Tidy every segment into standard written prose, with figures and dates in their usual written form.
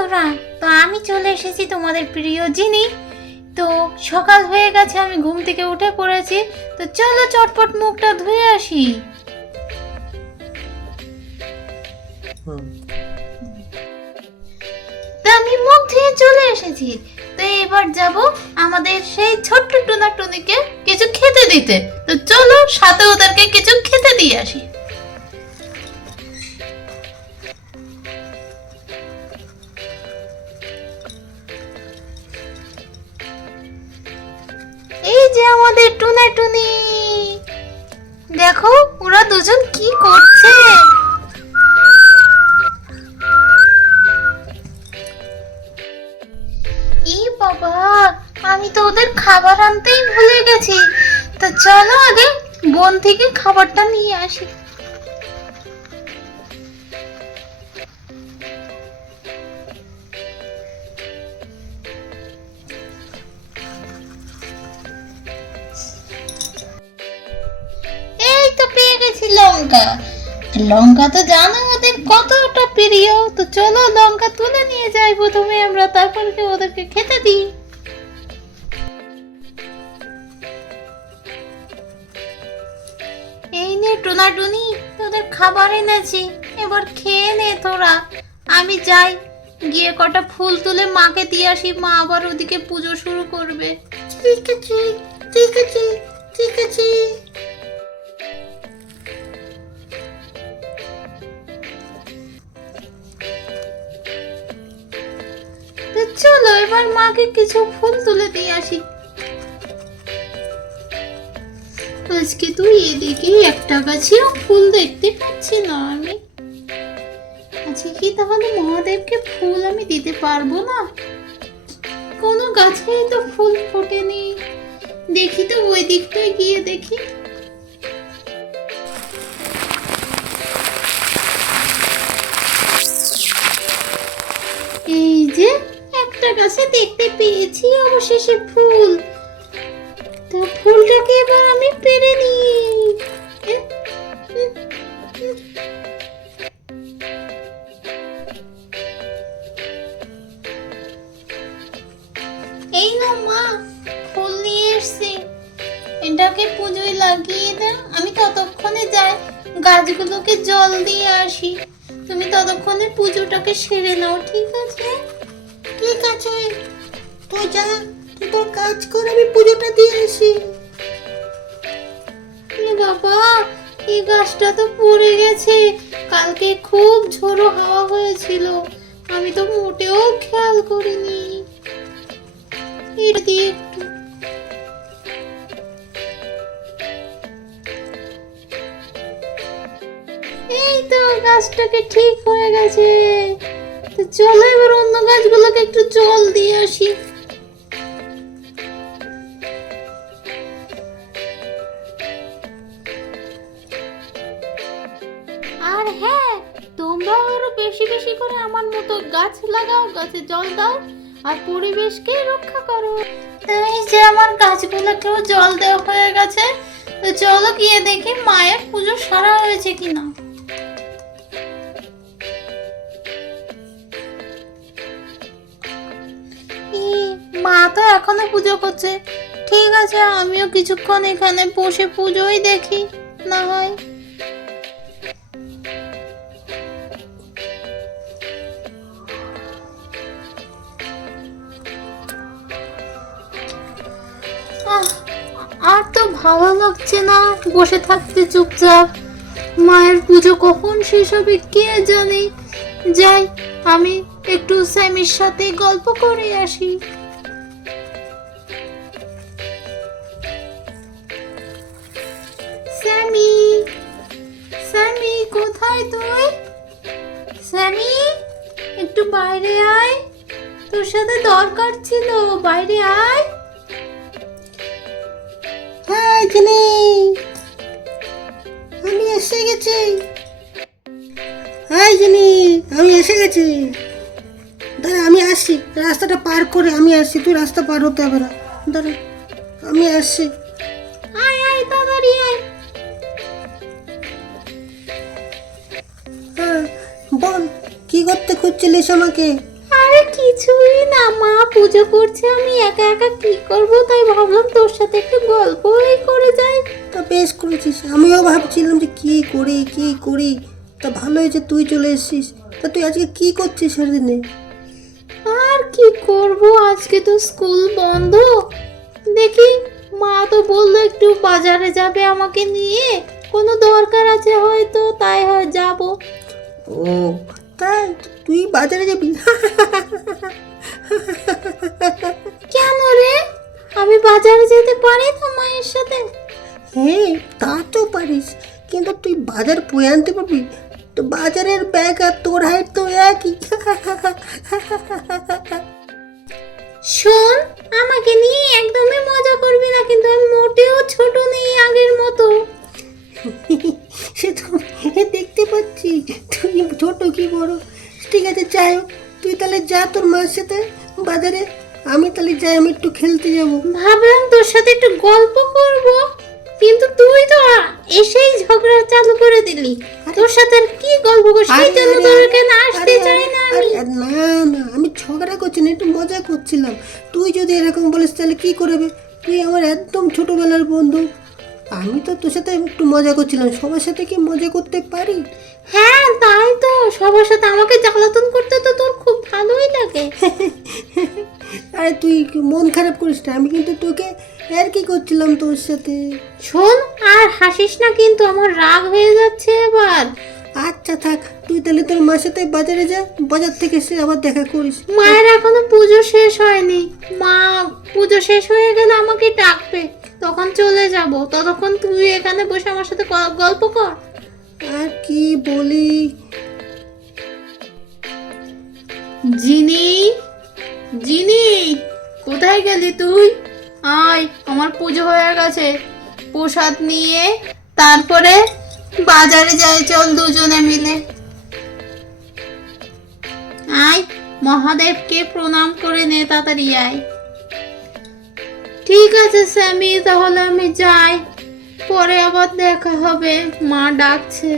বন্ধুরা, তো আমি চলে এসেছি তোমাদের প্রিয় জিনি। তো সকাল হয়ে গেছে, আমি ঘুম থেকে উঠে পড়েছি। তো চলো চটপট মুখটা ধুয়ে আসি। তো আমি মুখ ধুয়ে চলে এসেছি। তো এবার যাব আমাদের সেই ছোট্ট টুনাটুনিকে কিছু খেতে দিতে। তো চলো সাথে ওদেরকে কিছু খেতে দিয়ে আসি। এই যে আমাদের টুনাটুনি, দেখো ওরা দুজন কি করছে। ই বাবা, আমি তো ওদের খাবার আনতেই ভুলে গেছি। তো চলো আগে বন থেকে খাবারটা নিয়ে আসি। এই তো পেয়ে গেছি লঙ্কা। লঙ্কা তো জানো ওদের কতটা প্রিয়। তো চলো লঙ্কা তুলে নিয়ে যাই প্রথমে আমরা, তারপর ওদেরকে খেতে দিই। এই নে টুনাটুনি, তোদের খাবার এনেছি, এবার খেয়ে নে তোরা। আমি যাই, গিয়ে কটা ফুল তুলে মাকে দিয়ে আসি, মা আবার ওদিকে পুজো শুরু করবে। ঠিক আছে, ঠিক আছে, ঠিক আছে। তো চলো এবার মাকে কিছু ফুল তুলে দিয়ে আসি। আজকে তো এদিকে একটা গাছেও ফুল দেখতে পাচ্ছি না আমি। আজকে কি তাহলে মহাদেবকে ফুল আমি দিতে পারবো না? কোনো গাছেই তো ফুল ফোটেনি। দেখি তো ওই দিকটায় গিয়ে দেখি। এই যে একটা গাছে দেখতে পেয়েছি অবশেষে ফুল। তো ফুলটাকে এবার আমি পেরে নিই। এই না মা, ফুল নিয়ে এসছি, এটাকে পুজোয় লাগিয়ে দাও। আমি ততক্ষণে যাই গাছগুলোকে জল দিয়ে আসি। তুমি ততক্ষণে পুজোটাকে সেরে নাও, ঠিক আছে? ঠিক আছে, তুই যা, তুই তোর কাজ কর, আমি পুজোটা দিয়ে আসি। বাবা, এই গাছটা তো পড়ে গেছে। কালকে খুব ঝোড়ো হাওয়া হয়েছিল, আমি তো মোটেও খেয়াল করিনি। এটা দিয়ে একটু এই তো গাছটাকে ঠিক হয়ে গেছে। তো চলো এবার অন্য গাছগুলোকে একটু জল দিয়ে আসি। আর হ্যাঁ, তোমরাও আরো বেশি বেশি করে আমার মতো গাছ লাগাও, গাছে জল দাও আর পরিবেশকে রক্ষা করো। এই যে আমার গাছগুলোকেও জল দেওয়া হয়ে গেছে। তো চলো গিয়ে দেখি মায়ের পুজো সারা হয়েছে কিনা। মা তো এখনো পুজো করছে। ঠিক আছে, আমিও কিছুক্ষণ এখানে বসে পুজোই দেখি না হয়। আর তো ভালো লাগছে না বসে থাকতে চুপচাপ। মায়ের পুজো কখন শেষ হবে কে জানে। যাই, আমি একটু স্যামির সাথে গল্প করে আসি। স্যামি, স্যামি কোথায় তুই? স্যামি, একটু বাইরে আয়, তোর সাথে দরকার ছিল, বাইরে আয়। হাই জিনি, আমি এসে গেছি। হাই জিনি, আমি এসে গেছি। দাঁড়া, আমি আসছি, রাস্তাটা পার করে আমি আসছি। তুই রাস্তা পার হতে হবে না, দাঁড়া আমি আসছি। আয় আয়, তাড়াতাড়ি আয়। হ্যাঁ বল, কি করতে খুঁজছিলিস আমাকে? আরে কিছুই না, মা পুজো করছে, আমি একা একা কি করব, তাই ভাবলাম তোর সাথে একটু গল্পই করে যাই। তা বেশ করেছিস, আমিও ভাবছিলাম যে কি করি। তা ভালো হয়েছে তুই চলে এসেছিস। তা তুই আজকে কি করছিস সারাদিনে? আর কি করব, আজকে তো স্কুল বন্ধ। দেখি, মা তো বললো একটু বাজারে যাবে আমাকে নিয়ে, কোনো দরকার আছে হয়তো, তাই হয় যাব। ও তাই, তুই বাজারে যাবি? কেন রে, আমি বাজারে যেতে পারি তো মায়ের সাথে? হ্যাঁ তা তো পারিস, কিন্তু তুই বাজার বয়ে আনতে পারবি? তো বাজারের ব্যাগ আর তোর হাইট তো একই। শোন, আমাকে নিয়ে একদমই মজা করবি না, কিন্তু আমি মোটেও ছোট নেই আগের মতো। সে তো দেখতে পাচ্ছি, তুই ছোট কি বড়। ঠিক আছে যাই হোক, তুই তাহলে যা তোর মার সাথে বাজারে, আমি তাহলে যাই, আমি একটু খেলতে যাব। ভাবলাম তোর সাথে একটু গল্প করব, কিন্তু তুই তো এসেই ঝগড়া চালু করে দিলি। তোর সাথে আর কি গল্প করব, সেই জন্য তোকে না আসতে চাই না আমি। না না, আমি ঝগড়া করছি না, একটু মজা করছিলাম। তুই যদি এরকম বলিস তাহলে কি করবে? তুই আমার একদম ছোটবেলার বন্ধু, আমি তো তোর সাথে একটু মজা করছিলাম। সবার সাথে কি মজা করতে পারি? হ্যাঁ তাই তো, সবার সাথে আমাকে জ্বালাতন করতে তো তোর খুব ভালোই লাগে। আরে তুই মন খারাপ করিস না, আমি কিন্তু তোকে আর কি করছিলাম তোর সাথে। শোন, আর হাসিস না কিন্তু, আমার রাগ হয়ে যাচ্ছে এবার। আচ্ছা থাক, তুই তাহলে তোর মার সাথে বাজারে যা, বাজার থেকে এসে আবার দেখা করিস। মায়ের এখনো পুজো শেষ হয়নি, মা পুজো শেষ হয়ে গেলে আমাকে ডাকবে, তখন চলে যাব। ততক্ষণ তুই এখানে বসে আমার সাথে গল্প কর। আর কি বলি? জিনি, জিনি, কোথায় গেলি তুই? আয়, আমার পুজো হয়ে গেছে, প্রসাদ নিয়ে তারপরে বাজারে যাই, চল দুজনে মিলে। আয়, মহাদেবকে প্রণাম করে নে, তাড়াতাড়ি আয়। ঠিক আছে স্যামি, তাহলে আমি যাই, পরে আবার দেখা হবে, মা ডাকছে।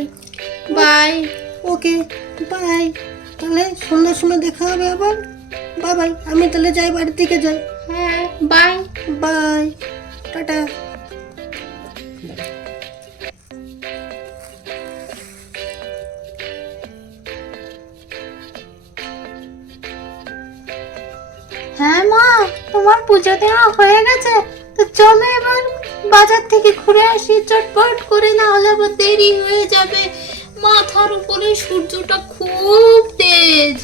বাই। ওকে বাই, তাহলে সন্ধ্যার সময় দেখা হবে আবার। বাই বাই, আমি তাহলে যাই, বাড়ির দিকে যাই। হ্যাঁ বাই। By, tata. হ্যাঁ মা, তোমার পুজো দেওয়া হয়ে গেছে, তো চলো এবার বাজার থেকে ঘুরে আসি চটপট করে, না হলে আবার দেরি হয়ে যাবে। মাথার উপরে সূর্যটা খুব তেজ।